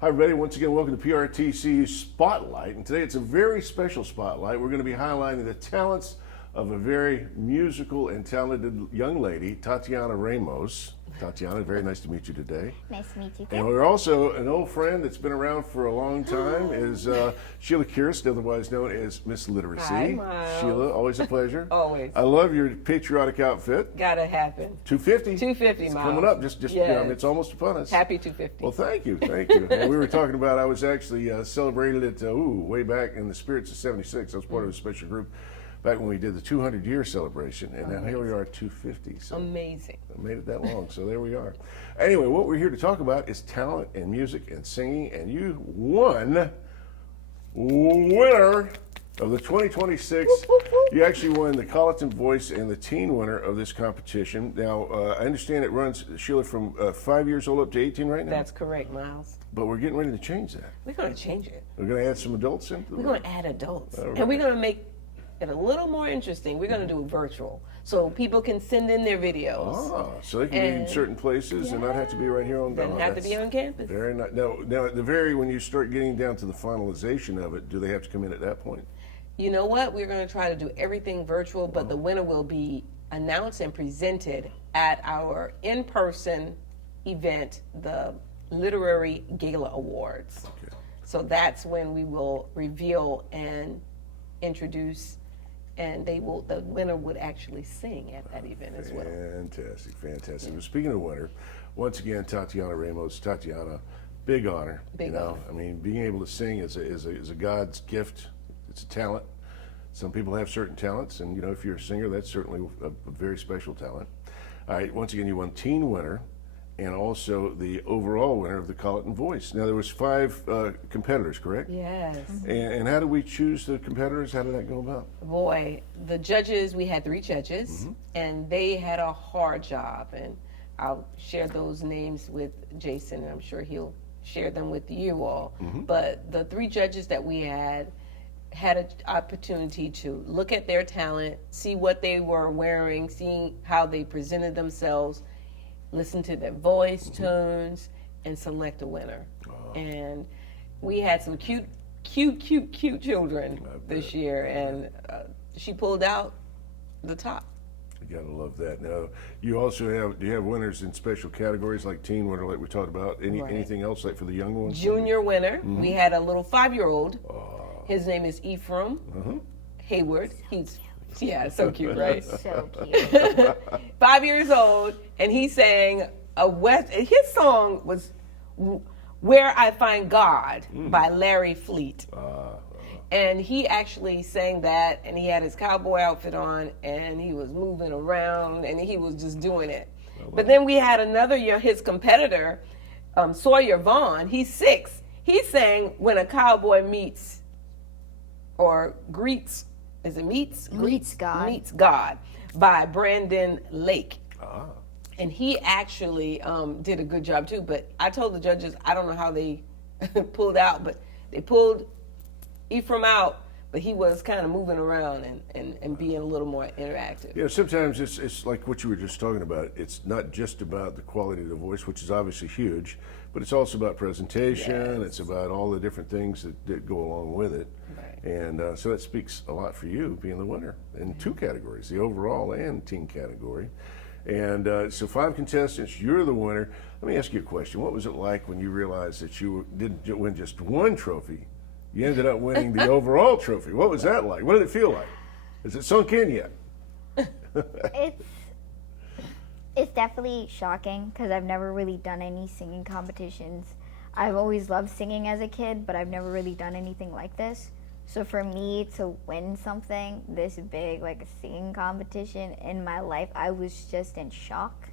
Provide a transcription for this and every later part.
Hi, everybody. Once again, welcome to PRTC Spotlight. And today it's a very special spotlight. We're going to be highlighting the talents of a very musical and talented young lady, Tatianna Ramos. Tatianna, very nice to meet you today. Nice to meet you, And we're also an old friend that's been around for a long time is Shiela, otherwise known as Miss Literacy. Hi, Miles. Sheila, always a pleasure. Always. I love your patriotic outfit. Gotta happen. 250. 250, It's Miles. coming up. Just Yes. you know, it's almost upon us. Happy 250. Well, thank you. And we were talking about, I was actually celebrated it way back in the spirits of '76. I was part of a special group back when we did the 200-year celebration, and now here we are at 250. So Amazing. I made it that long, so there we are. Anyway, what we're here to talk about is talent and music and singing, and you won winner of the 2026. You actually won the Colleton Voice and the teen winner of this competition. Now, I understand it runs, Sheila, from 5 years old up to 18 right now? That's correct, Miles. But we're getting ready to change that. We're going to change it. We're going to add some adults in. We're going to add adults. All right. And we're going to make it a little more interesting. We're going to do it virtual. So people can send in their videos. So they can be in certain places and not have to be right here on the Doesn't have to be on campus. Very nice. Now, at the when you start getting down to the finalization of it, do they have to come in at that point? You know what? We're going to try to do everything virtual, but the winner will be announced and presented at our in-person event, the Literary Gala Awards. Okay. So that's when we will reveal and introduce, and the winner would actually sing at that event as well. Fantastic, fantastic. Well, speaking of winner, once again, Tatianna Ramos. Tatianna, big honor. Big honor. honor. I mean, being able to sing is a God's gift. It's a talent. Some people have certain talents, and if you're a singer, that's certainly a very special talent. All right, once again, you won teen winner and also the overall winner of the Colleton Voice. Now, there was 5 competitors, correct? Yes. And how did we choose the competitors? How did that go about? Boy, the judges, we had 3 judges, and they had a hard job, and I'll share those names with Jason, and I'm sure he'll share them with you all. But the 3 judges that we had an opportunity to look at their talent, see what they were wearing, see how they presented themselves, listen to their voice tones, and select a winner. And we had some cute children this year, and she pulled out the top. You gotta love that. Now, you also do you have winners in special categories like teen winner, like we talked about? Anything else like for the young ones? Junior winner, we had a little 5-year-old. His name is Ephraim Hayward. He's so cute, right? So cute. 5 years old, and he sang his song was "Where I Find God" by Larry Fleet. And he actually sang that, and he had his cowboy outfit on, and he was moving around, and he was just doing it. But then we had another his competitor, Sawyer Vaughn. He's 6. He sang "When a Cowboy Meets or Greets." Is it Meets? Meets God. Meets God by Brandon Lake. And he actually did a good job too. But I told the judges, I don't know how they pulled out, but they pulled Ephraim out, but he was kind of moving around and being a little more interactive. Yeah, sometimes it's like what you were just talking about. It's not just about the quality of the voice, which is obviously huge, but it's also about presentation. It's about all the different things that go along with it. Right. And so that speaks a lot for you being the winner in 2 categories, the overall and teen category. And so 5 contestants, you're the winner. Let me ask you a question. What was it like when you realized that you didn't win just 1 trophy? You ended up winning the overall trophy. What was that like? What did it feel like? Is it sunk in yet? It's definitely shocking because I've never really done any singing competitions. I've always loved singing as a kid, but I've never really done anything like this. So for me to win something this big, like a singing competition in my life, I was just in shock.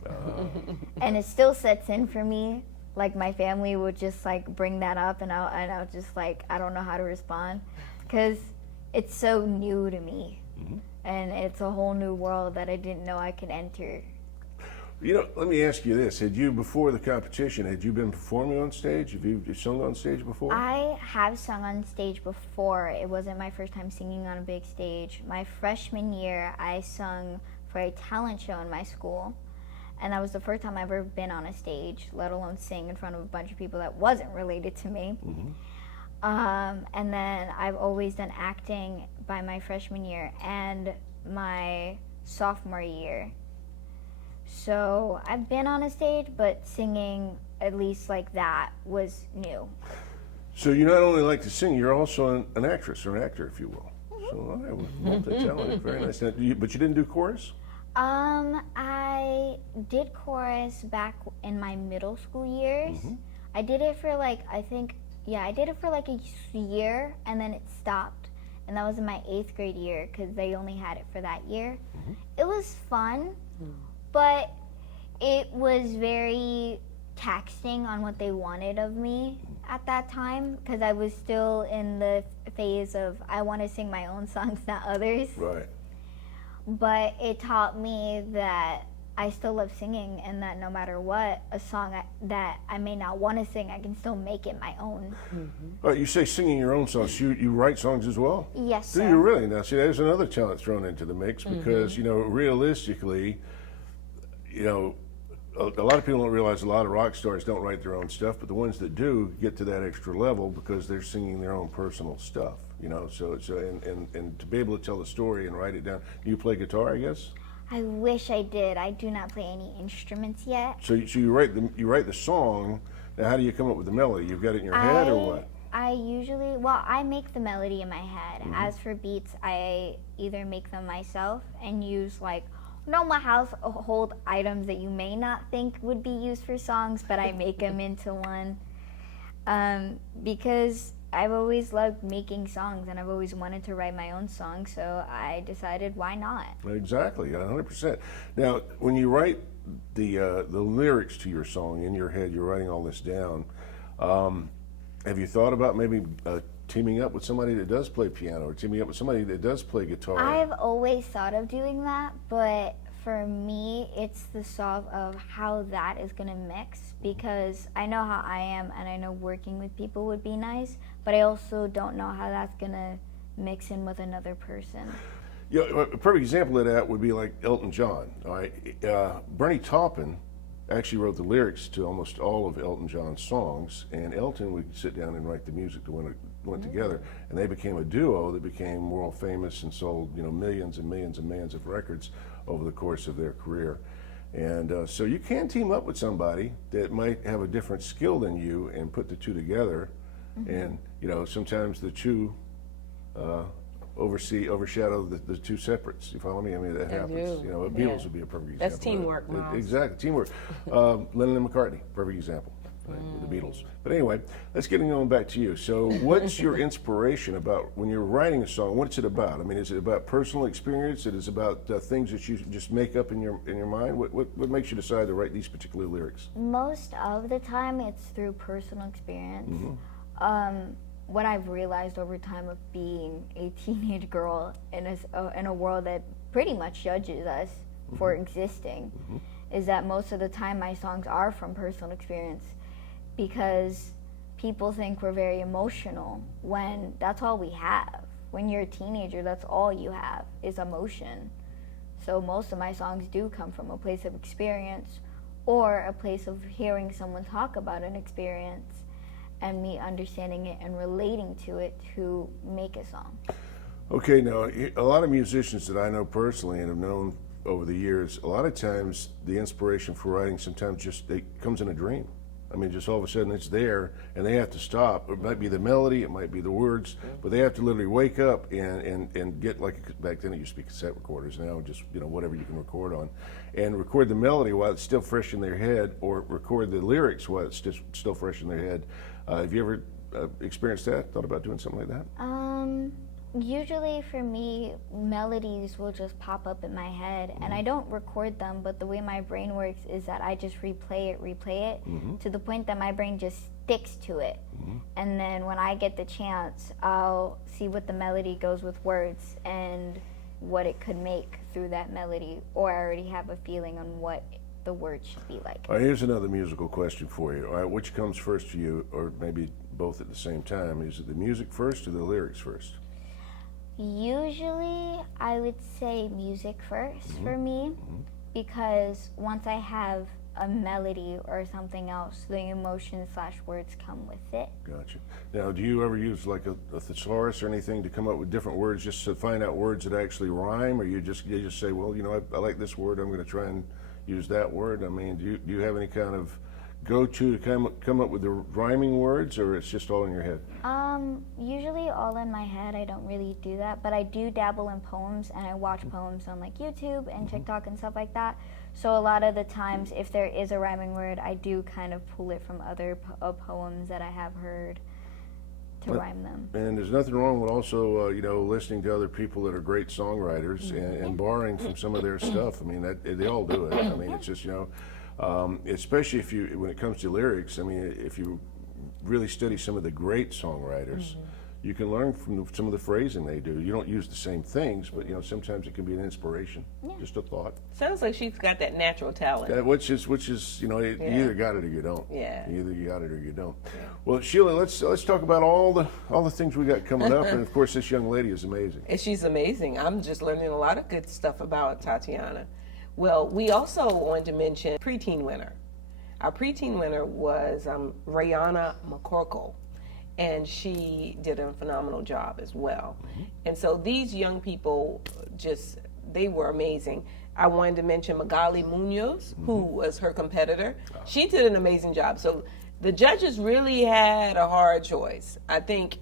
And it still sets in for me. Like my family would just like bring that up, and I'll just like, I don't know how to respond because it's so new to me. And it's a whole new world that I didn't know I could enter. Let me ask you this. Before the competition, had you been performing on stage? Have you sung on stage before? I have sung on stage before. It wasn't my first time singing on a big stage. My freshman year, I sung for a talent show in my school. and that was the first time I've ever been on a stage, let alone sing in front of a bunch of people that wasn't related to me. And then I've always done acting by my freshman year and my sophomore year. So I've been on a stage, but singing, at least like that, was new. So you not only like to sing, you're also an actress or an actor, if you will. So all right, multi-talented, very nice. Now, but you didn't do chorus? I did chorus back in my middle school years. I did it for like, I did it for like a year, and then it stopped. And that was in my 8th grade year, because they only had it for that year. It was fun, but it was very taxing on what they wanted of me at that time, because I was still in the phase of I want to sing my own songs, not others. Right. But it taught me that I still love singing, and that no matter what, a song that I may not want to sing, I can still make it my own. All right, you say singing your own songs. You write songs as well? Yes, Do sir. you really? Now, see, there's another talent thrown into the mix because, you know, realistically, you know, a lot of people don't realize a lot of rock stars don't write their own stuff, but the ones that do get to that extra level because they're singing their own personal stuff, you know. So and to be able to tell the story and write it down. You play guitar, I guess? I wish I did. I do not play any instruments yet. So you write the song. Now, how do you come up with the melody? You've got it in your head or what? I usually, I make the melody in my head. As for beats, I either make them myself and use like normal household items that you may not think would be used for songs, but I make them into one. Because I've always loved making songs, and I've always wanted to write my own song, so I decided why not. Exactly, 100%. Now, when you write the lyrics to your song in your head, you're writing all this down. Have you thought about maybe teaming up with somebody that does play piano, or teaming up with somebody that does play guitar? I've always thought of doing that, but for me, it's the solve of how that is going to mix, because I know how I am, and I know working with people would be nice, but I also don't know how that's going to mix in with another person. Yeah, a perfect example of that would be like Elton John. All right, Bernie Taupin actually wrote the lyrics to almost all of Elton John's songs, and Elton would sit down and write the music to went together, and they became a duo that became world famous and sold, you know, millions and millions and millions of records over the course of their career. And so you can team up with somebody that might have a different skill than you and put the two together, and you know, sometimes the two overshadow the two separates. You follow me? I mean, that happens. You know, Beatles would be a perfect example. That's teamwork, Miles. Exactly, teamwork. Lennon and McCartney, perfect example. Right, with the Beatles. But anyway, let's get on back to you. So what's your inspiration about when you're writing a song? What's it about? I mean, is it about personal experience? It is about things that you just make up in your mind? What makes you decide to write these particular lyrics? Most of the time, it's through personal experience. What I've realized over time of being a teenage girl in a world that pretty much judges us for existing is that most of the time my songs are from personal experience, because people think we're very emotional when that's all we have. When you're a teenager, that's all you have is emotion. So most of my songs do come from a place of experience or a place of hearing someone talk about an experience and me understanding it and relating to it to make a song. Okay, now a lot of musicians that I know personally and have known over the years, a lot of times the inspiration for writing sometimes just it comes in a dream. I mean, just all of a sudden it's there, and they have to stop. It might be the melody, it might be the words, but they have to literally wake up and get, like back then it used to be cassette recorders, now just, you know, whatever you can record on, and record the melody while it's still fresh in their head, or record the lyrics while it's still fresh in their head. Have you ever experienced that? Thought about doing something like that? Usually for me, melodies will just pop up in my head, and I don't record them, but the way my brain works is that I just replay it, to the point that my brain just sticks to it. And then when I get the chance, I'll see what the melody goes with words and what it could make through that melody, or I already have a feeling on what the words should be like. All right, here's another musical question for you. All right, which comes first for you, or maybe both at the same time? Is it the music first or the lyrics first? Usually, I would say music first for me, because once I have a melody or something else, the emotion / words come with it. Gotcha. Now, do you ever use like a thesaurus or anything to come up with different words just to find out words that actually rhyme, or you just say, well, you know, I like this word, I'm going to try and use that word? I mean, do you have any kind of go-to to come up with the rhyming words, or it's just all in your head? Usually all in my head. I don't really do that, but I do dabble in poems, and I watch poems on like YouTube and TikTok and stuff like that. So a lot of the times, if there is a rhyming word, I do kind of pull it from other poems that I have heard to rhyme them. And there's nothing wrong with also, you know, listening to other people that are great songwriters and borrowing from some of their stuff. I mean, they all do it. I mean, it's just, you know, especially when it comes to lyrics. I mean, if you really study some of the great songwriters, you can learn from some of the phrasing they do. You don't use the same things, but you know, sometimes it can be an inspiration, just a thought. Sounds like she's got that natural talent. Which is, you know, you either got it or you don't. Yeah. Either you got it or you don't. Yeah. Well, Shiela, let's talk about all the things we got coming up, and of course, this young lady is amazing. And she's amazing. I'm just learning a lot of good stuff about Tatianna. Well, we also wanted to mention preteen winner. Our preteen winner was Rihanna McCorkle, and she did a phenomenal job as well. And so these young people, they were amazing. I wanted to mention Magali Munoz, who was her competitor. She did an amazing job. So the judges really had a hard choice. I think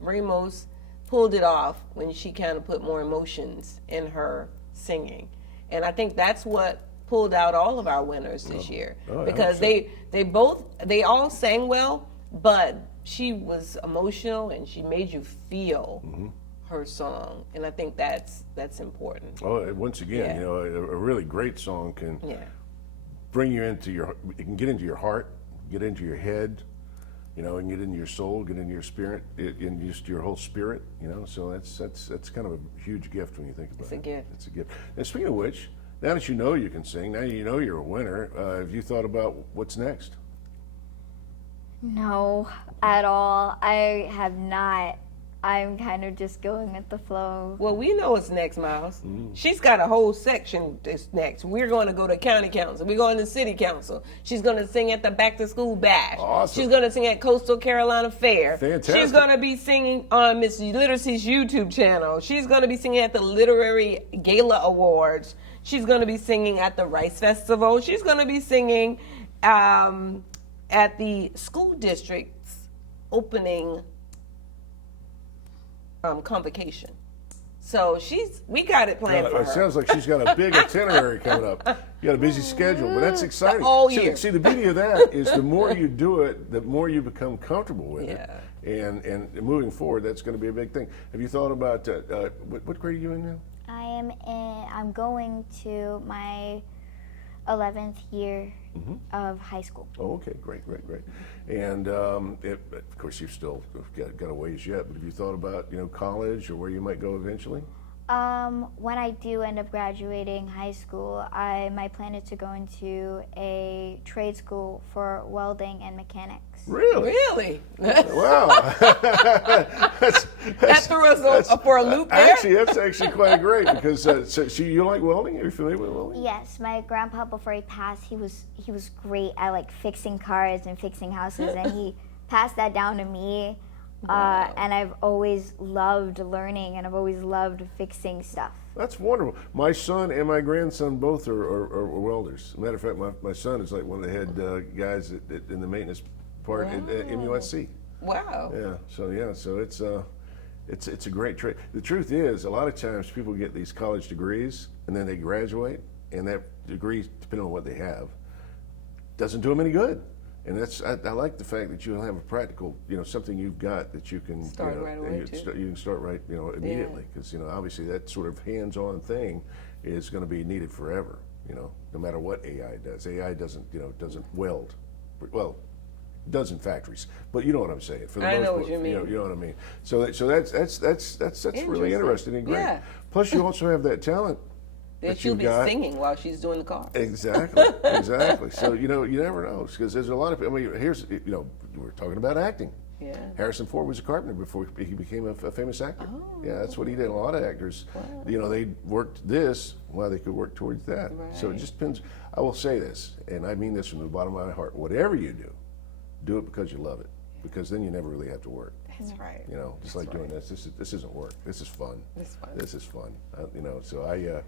Ramos pulled it off when she kind of put more emotions in her singing. And I think that's what pulled out all of our winners this year, because they all sang well, but she was emotional and she made you feel her song, and I think that's important. Oh, once again, you know, a really great song can bring you it can get into your heart, get into your head, you know, and get into your soul, get into your spirit, and just your whole spirit, you know. So that's kind of a huge gift when you think about it. It's a gift. It's a gift. And speaking of which, now that you know you can sing, now you know you're a winner, have you thought about what's next? No, at all. I have not. I'm kind of just going with the flow. Well, we know what's next, Miles. She's got a whole section that's next. We're going to go to county council. We're going to city council. She's going to sing at the back to school bash. Awesome. She's going to sing at Coastal Carolina Fair. Fantastic. She's going to be singing on Miss Literacy's YouTube channel. She's going to be singing at the Literary Gala Awards. She's going to be singing at the Rice Festival. She's going to be singing at the school district's opening convocation. So we got it planned for her. It sounds like she's got a big itinerary coming up. You got a busy schedule, but that's exciting. All year. See, the beauty of that is the more you do it, the more you become comfortable with it. And moving forward, that's going to be a big thing. Have you thought about what grade are you in now? I'm going to my 11th year of high school. Oh, okay, great. And of course, you've still got a ways yet. But have you thought about college or where you might go eventually? When I do end up graduating high school, my plan is to go into a trade school for welding and mechanics. Really? Wow. That threw us for a loop there. That's actually quite great because so you like welding? Are you familiar with welding? Yes, my grandpa before he passed, he was great at like fixing cars and fixing houses, and he passed that down to me. Wow. And I've always loved learning, and I've always loved fixing stuff. That's wonderful. My son and my grandson both are welders. As a matter of fact, my son is like one of the head guys in the maintenance part at MUSC. Wow. Yeah. So it's a great trade. The truth is, a lot of times people get these college degrees and then they graduate, and that degree, depending on what they have, doesn't do them any good. And I like the fact that you have a practical, something you've got that you can start right away too. You can start right, immediately, because obviously that sort of hands-on thing is going to be needed forever. No matter what AI does. AI doesn't weld. Well, it does in factories, but you know what I'm saying. For the I most know part, what you mean. You know what I mean. So that's really interesting and great. Yeah. Plus, you also have that talent. That she'll be singing while she's doing the car. Exactly. So you never know, because there's a lot of. I mean, we're talking about acting. Yeah. Harrison Ford was a carpenter before he became a famous actor. Oh. Yeah, that's what he did. A lot of actors, you know, they worked this while they could work towards that. So it Right. just depends. I will say this, and I mean this from the bottom of my heart. Whatever you do it because you love it, because then you never really have to work. That's right. You know, just like doing this. This isn't work. This is fun. It's fun. This is fun. You know, so I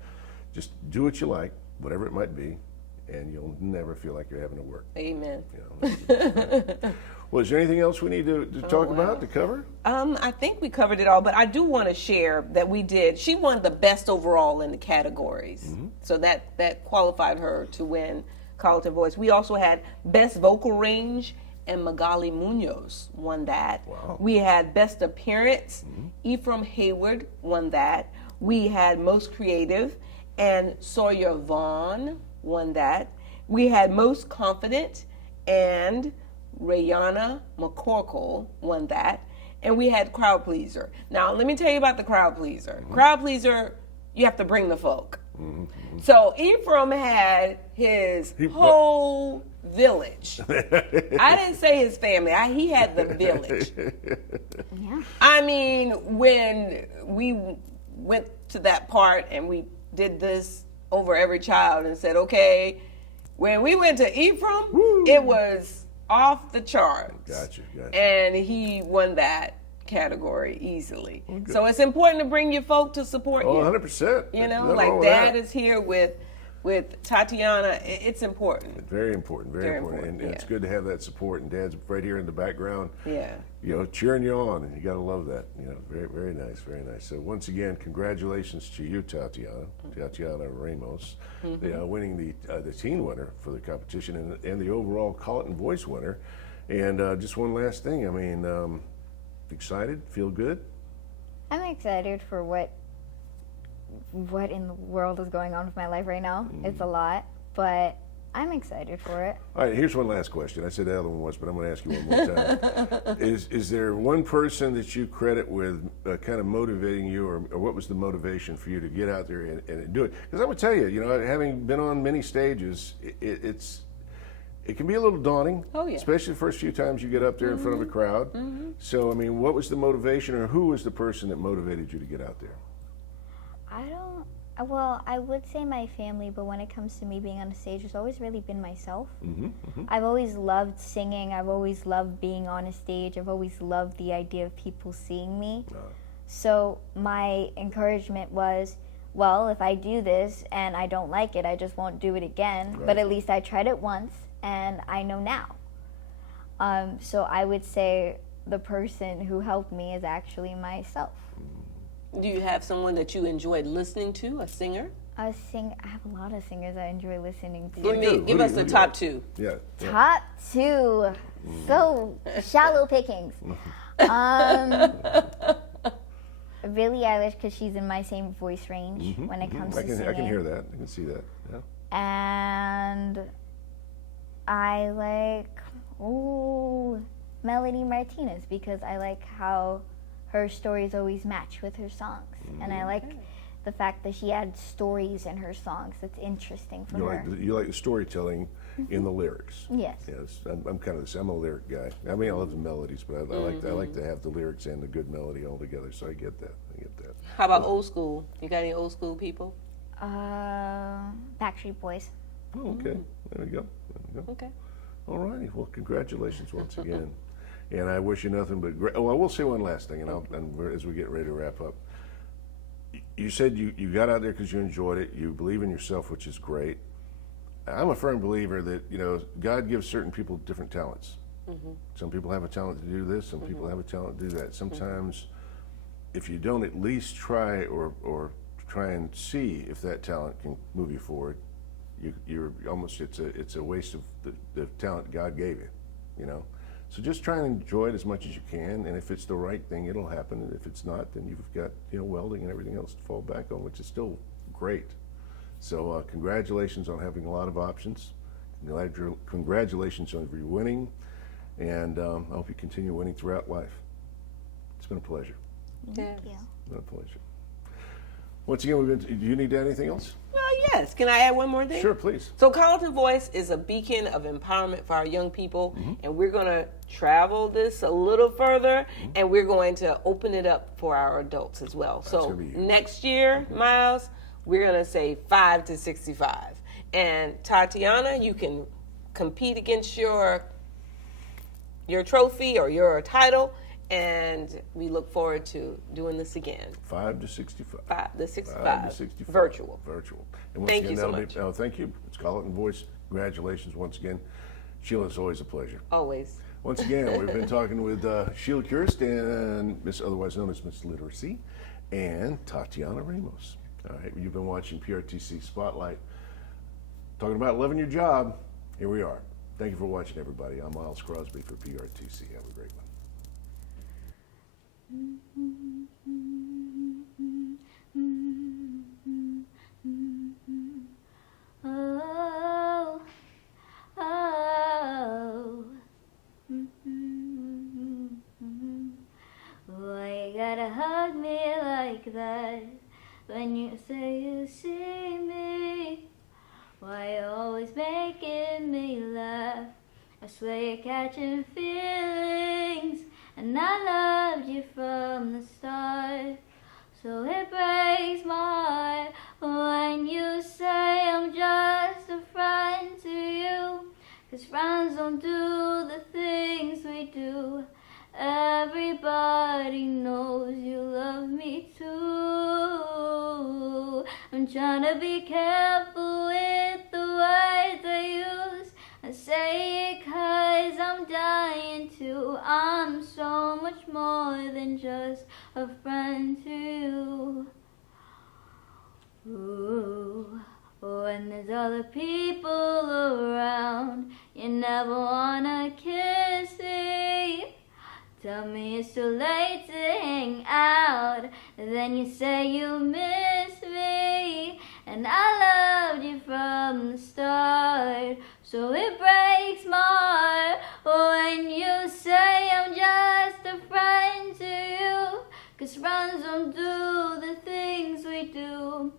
just do what you like, whatever it might be, and you'll never feel like you're having to work. Amen. You know. Well, is there anything else we need to talk about, to cover? I think we covered it all, but I do want to share that we did. She won the best overall in the categories, so that qualified her to win Colleton Voice. We also had best vocal range, and Magali Munoz won that. Wow. We had best appearance. Ephraim Hayward won that. We had most creative, and Sawyer Vaughn won that. We had most confident, and Rayana McCorkle won that. And we had crowd pleaser. Now, let me tell you about the crowd pleaser. Crowd pleaser, you have to bring the folk. So Ephraim had his whole village. I didn't say his family. He had the village. Yeah. I mean, when we went to that part and we did this over every child and said, okay, when we went to Ephraim, it was off the charts. Gotcha. And he won that category easily. So it's important to bring your folk to support you. 100%. You know, Nothing wrong like with Dad that. is here with Tatianna. It's important. Very important, very important. And it's good to have that support, and Dad's right here in the background, Yeah. you know, cheering you on, and you got to love that. You know, very, very nice, very nice. So once again, congratulations to you, Tatianna Ramos, winning the teen winner for the competition and the overall Colleton Voice winner. And just one last thing, I mean, excited, feel good? I'm excited for what in the world is going on with my life right now. It's a lot, but I'm excited for it. All right, here's one last question. I said the other one was, but I'm going to ask you one more time. Is there one person that you credit with kind of motivating you, or what was the motivation for you to get out there and do it? Because I would tell you, you know, having been on many stages, it can be a little daunting, especially the first few times you get up there in front of a crowd. So, I mean, what was the motivation, or who was the person that motivated you to get out there? Well, I would say my family, but when it comes to me being on a stage, it's always really been myself. I've always loved singing. I've always loved being on a stage. I've always loved the idea of people seeing me. So my encouragement was, well, if I do this and I don't like it, I just won't do it again. But at least I tried it once, and I know now. So I would say the person who helped me is actually myself. Do you have someone that you enjoyed listeing to, a singer? I have a lot of singers I enjoy listening to. Give us the top two. Yeah. Top two. So shallow pickings. Billie Eilish, because she's in my same voice range when it comes to singing. I can hear that. I can see that. Yeah. And I like Melody Martinez, because I like how her stories always match with her songs, and I like the fact that she adds stories in her songs. That's interesting for her. You like the storytelling in the lyrics. Yes. Yes, I'm kind of the same. I'm a lyric guy. I mean, I love the melodies, but I like to have the lyrics and the good melody all together. So I get that. How about old school? You got any old school people? Backstreet Boys. Oh, okay. There we go. Okay. All righty. Well, congratulations once again. And I wish you nothing but great. Oh, I will say one last thing, and as we get ready to wrap up. You said you got out there because you enjoyed it. You believe in yourself, which is great. I'm a firm believer that, you know, God gives certain people different talents. Some people have a talent to do this. Some people have a talent to do that. Sometimes, if you don't at least try or try and see if that talent can move you forward, you're almost it's a waste of the talent God gave you. You know. So just try and enjoy it as much as you can, and if it's the right thing, it'll happen. And if it's not, then you've got, you know, welding and everything else to fall back on, which is still great. So congratulations on having a lot of options. Congratulations on your winning, and I hope you continue winning throughout life. It's been a pleasure. Thank you. It's been a pleasure. Once again, do you need to add anything else? Well, Yes. Can I add one more thing? Sure, please. So Colleton Voice is a beacon of empowerment for our young people, and we're going to travel this a little further, and we're going to open it up for our adults as well. So gonna be huge. next year, Miles, we're going to say 5 to 65. And Tatiana, you can compete against your trophy or your title, and we look forward to doing this again. 5 to 65. 5 to 65. 5 to 65. Virtual. Virtual. And once Thank again, you so that'll much. be, oh, thank you. It's Colleton Voice. Congratulations once again. Sheila, it's always a pleasure. Always. Once again, we've been talking with Shiela Kurst, and otherwise known as Miss Literacy, and Tatianna Ramos. All right, you've been watching PRTC Spotlight, talking about loving your job. Here we are. Thank you for watching, everybody. I'm Miles Crosby for PRTC. Have a great one. Oh, oh. Why you gotta hug me like that when you say you see me? Why you always making me laugh? I swear you're catching feelings, and I loved you from the start. So it breaks my heart when you say I'm just a friend to you, 'cause friends don't do the things we do. Everybody knows you love me too. I'm trying to be careful with the words I use. I say it 'cause I'm dying to. I'm so much more than just a friend to you. Ooh, when there's other people around, you never wanna kiss me. Tell me it's too late to hang out, then you say you miss me. And I loved you from the start, so it breaks my heart when you say I'm just a friend to you, 'cause friends don't do the things we do.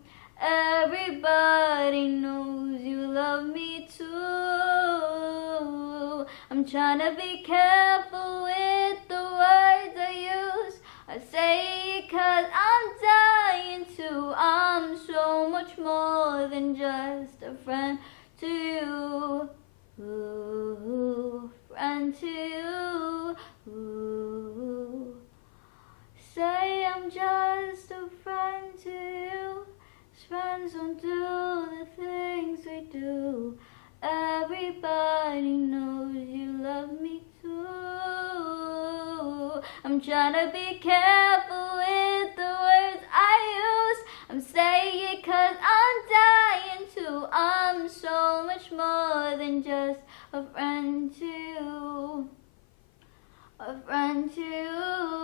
Everybody knows you love me too. I'm trying to be careful with the words I use. I say it 'cause I'm dying to. I'm so much more than just a friend to you. Ooh, friend to you. Ooh. Say I'm just a friend to you. Friends don't do the things we do. Everybody knows you love me too. I'm trying to be careful with the words I use. I'm saying it 'cause I'm dying to. I'm so much more than just a friend to you. A friend to you.